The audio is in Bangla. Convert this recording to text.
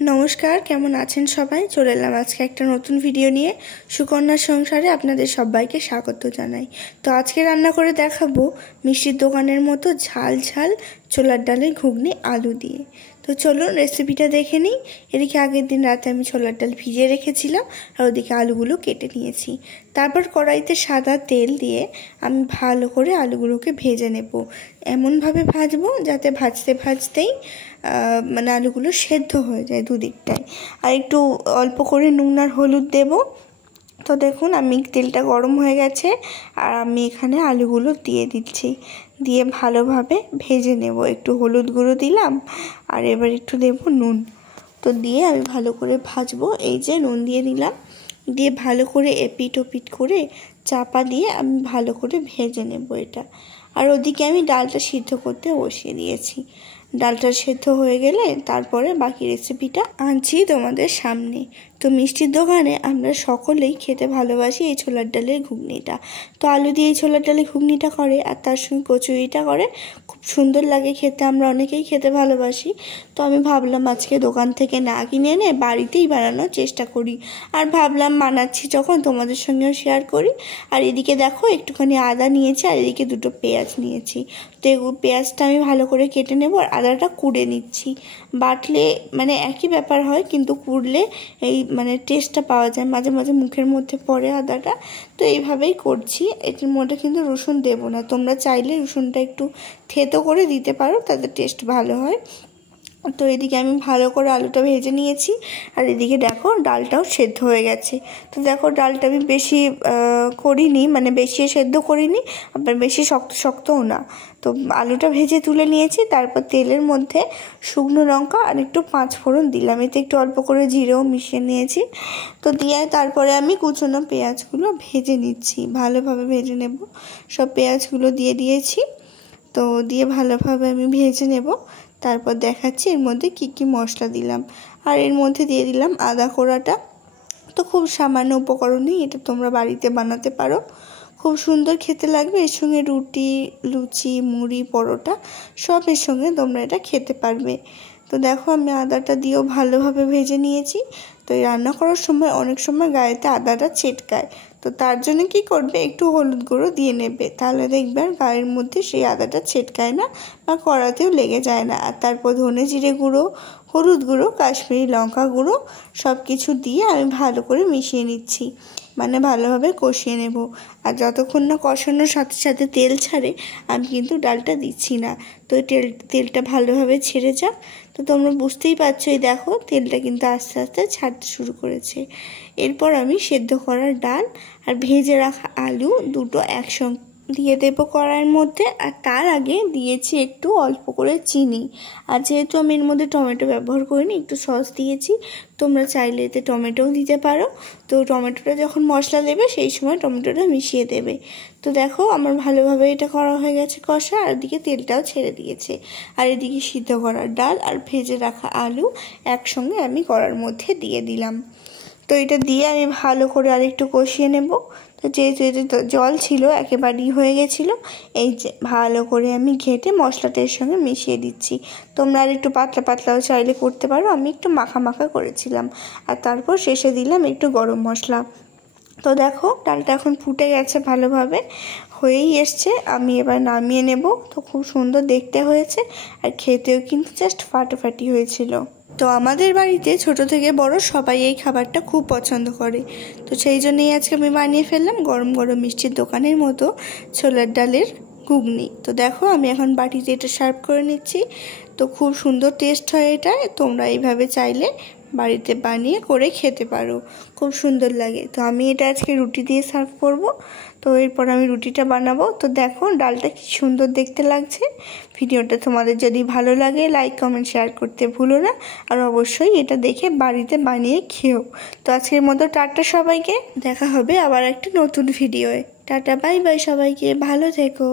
নমস্কার, কেমন আছেন সবাই? চলে এলাম আজকে একটা নতুন ভিডিও নিয়ে। সুকন্যার সংসারে আপনাদের সবাইকে স্বাগত জানাই। তো আজকে রান্না করে দেখাবো মিষ্টির দোকানের মতো ঝাল ঝাল ছোলার ডালের ঘুগনি আলু দিয়ে। তো চলুন রেসিপিটা দেখে নিই। এদিকে আগের দিন রাতে আমি ছোলার ডাল ভিজিয়ে রেখেছিলাম, আর ওদিকে আলুগুলো কেটে নিয়েছি। তারপর কড়াইতে সাদা তেল দিয়ে আমি ভালো করে আলুগুলোকে ভেজে নেব। এমনভাবে ভাজবো যাতে ভাজতে ভাজতেই মানে আলুগুলো সেদ্ধ হয়ে যায় দুদিকটায়। আর একটু অল্প করে নুন আর হলুদ দেব। তো দেখুন আমি তেলটা গরম হয়ে গেছে, আর আমি এখানে আলুগুলো দিয়ে দিচ্ছি, দিয়ে ভালোভাবে ভেজে নেব। একটু হলুদ গুঁড়ো দিলাম, আর এবার একটু দেব নুন। তো দিয়ে আমি ভালো করে ভাজবো। এই যে নুন দিয়ে দিলাম, দিয়ে ভালো করে এপিট ওপিট করে চাপা দিয়ে আমি ভালো করে ভেজে নেব এটা। আর ওদিকে আমি ডালটা সিদ্ধ করতে বসিয়ে দিয়েছি। ডালটা সেদ্ধ হয়ে গেলে তারপরে বাকি রেসিপিটা আনছি তোমাদের সামনে। তো মিষ্টির দোকানে আমরা সকলেই খেতে ভালোবাসি এই ছোলার ডালের ঘুগনিটা। তো আলু দিয়ে এই ছোলার ডালের ঘুগনিটা করে, আর তার সঙ্গে কচুরিটা করে, খুব সুন্দর লাগে খেতে। আমরা অনেকেই খেতে ভালোবাসি। তো আমি ভাবলাম আজকে দোকান থেকে না কিনে এনে বাড়িতেই বানানোর চেষ্টা করি। আর ভাবলাম বানাচ্ছি যখন তোমাদের সঙ্গেও শেয়ার করি। আর এদিকে দেখো একটুখানি আদা নিয়েছি, আর এদিকে দুটো পেঁয়াজ নিয়েছি। তো পেঁয়াজটা আমি ভালো করে কেটে নেব, আর আদাটা কুড়ে নিচ্ছি। বাটলে মানে একই ব্যাপার হয়, কিন্তু কুড়লে এই মানে টেস্টটা পাওয়া যায়। মাঝে মাঝে মুখের মধ্যে পড়ে আদাটা। তো এইভাবেই করছি। এটির মধ্যে কিন্তু রসুন দেবো না। তোমরা চাইলে রসুনটা একটু থেতো করে দিতে পারো, তাতে টেস্ট ভালো হয়। তো এদিকে আমি ভালো করে আলুটা ভেজে নিয়েছি, আর এদিকে দেখো ডালটাও সেদ্ধ হয়ে গেছে। তো দেখো ডালটা আমি বেশি করিনি, মানে বেশি সেদ্ধ করিনি, আবার বেশি শক্ত শক্তও না। তো আলুটা ভেজে তুলে নিয়েছি। তারপর তেলের মধ্যে শুকনো লঙ্কা আর একটু পাঁচফোড়ন দিলাম, এতে একটু অল্প করে জিরেও মিশিয়ে নিয়েছি। তো দিয়ে তারপরে আমি কুচনো পেঁয়াজগুলো ভেজে নিচ্ছি, ভালোভাবে ভেজে নেব। সব পেঁয়াজগুলো দিয়ে দিয়েছি। তো দিয়ে ভালোভাবে আমি ভেজে নেব। তারপর দেখাচ্ছি এর মধ্যে কি কি মশলা দিলাম। আর এর মধ্যে দিয়ে দিলাম আদা কোড়াটা। তো খুব সামান্য উপকরণেই এটা তোমরা বাড়িতে বানাতে পারো, খুব সুন্দর খেতে লাগবে। এর সঙ্গে রুটি, লুচি, মুড়ি, পরোটা সব এর সঙ্গে তোমরা এটা খেতে পারবে। তো দেখো আমি আদাটা দিয়েও ভালোভাবে ভেজে নিয়েছি। তো এই রান্না করার সময় অনেক সময় গায়েতে আদাটা ছেটকায়। তো তার জন্য কি করবে, একটু হলুদ গুঁড়ো দিয়ে নেবে, তাহলে দেখবে আর গায়ের মধ্যে সেই আদাটা ছেটকায় না, বা কড়াতেও লেগে যায় না। আর তারপর ধনে জিরে গুঁড়ো, হলুদ গুঁড়ো, কাশ্মীরি লঙ্কা গুঁড়ো সব কিছু দিয়ে আমি ভালো করে মিশিয়ে নিচ্ছি, মানে ভালোভাবে কষিয়ে নেব। আর যতক্ষণ না কষানোর সাথে সাথে তেল ছাড়ে আমি কিন্তু ডালটা দিচ্ছি না। তো তেলটা ভালোভাবে ছেড়ে যাক। তো তোমরা বুঝতেই পারছো, এই দেখো তেলটা কিন্তু আস্তে আস্তে ছাড়তে শুরু করেছে। এরপর আমি সেদ্ধ করা ডাল আর ভেজে রাখা আলু দুটো একসঙ্গে দিয়ে দেবো কড়াইয়ের মধ্যে। আর তার আগে দিয়েছি একটু অল্প করে চিনি। আর যেহেতু আমি এর মধ্যে টমেটো ব্যবহার করিনি, একটু সস দিয়েছি। তোমরা চাইলে এতে টমেটোও দিতে পারো। তো টমেটোটা যখন মশলা দেবে সেই সময় টমেটোটা মিশিয়ে দেবে। তো দেখো আমার ভালোভাবে এটা করা হয়ে গেছে কষা, আর এদিকে তেলটাও ছেড়ে দিয়েছে। আর এদিকে সিদ্ধ করা ডাল আর ভেজে রাখা আলু একসঙ্গে আমি কড়ার মধ্যে দিয়ে দিলাম। তো এটা দিয়ে আমি ভালো করে আরেকটু কষিয়ে নেব। তো যেহেতু এতে জল ছিল একেবারেই হয়ে গেছিলো, এই যে ভালো করে আমি ঘেঁটে মশলাটা এর সঙ্গে মিশিয়ে দিচ্ছি। তোমরা আর একটু পাতলা পাতলাও চাইলে করতে পারো, আমি একটু মাখা মাখা করেছিলাম। আর তারপর শেষে দিলাম একটু গরম মশলা। তো দেখো ডালটা এখন ফুটে গেছে, ভালোভাবে হয়েই এসছে। আমি এবার নামিয়ে নেব। তো খুব সুন্দর দেখতে হয়েছে, আর খেতেও কিন্তু জাস্ট ফাটাফাটি হয়েছিল। তো আমাদের বাড়িতে ছোট থেকে বড় সবাই এই খাবারটা খুব পছন্দ করে। তো সেই জন্যই আজকে আমি বানিয়ে ফেললাম গরম গরম মিষ্টির দোকানের মতো ছোলার ডালের ঘুগনি। তো দেখো আমি এখন বাটিতে এটা সার্ভ করে নিচ্ছি। তো খুব সুন্দর টেস্ট হয় এটা। তোমরা এইভাবে চাইলে বাড়িতে বানিয়ে করে খেতে পারো, খুব সুন্দর লাগে। তো আমি এটা আজকে রুটি দিয়ে সার্ভ করব। তো এরপর আমি রুটিটা বানাবো। তো দেখো ডালটা কি সুন্দর দেখতে লাগছে। ভিডিওটা তোমাদের যদি ভালো লাগে লাইক কমেন্ট শেয়ার করতে ভুলো না, আর অবশ্যই এটা দেখে বাড়িতে বানিয়ে খেও। তো আজকের মতো টাটা সবাইকে, দেখা হবে আবার একটা নতুন ভিডিওয়ে। টাটা, বাই বাই সবাইকে, ভালো থেকো।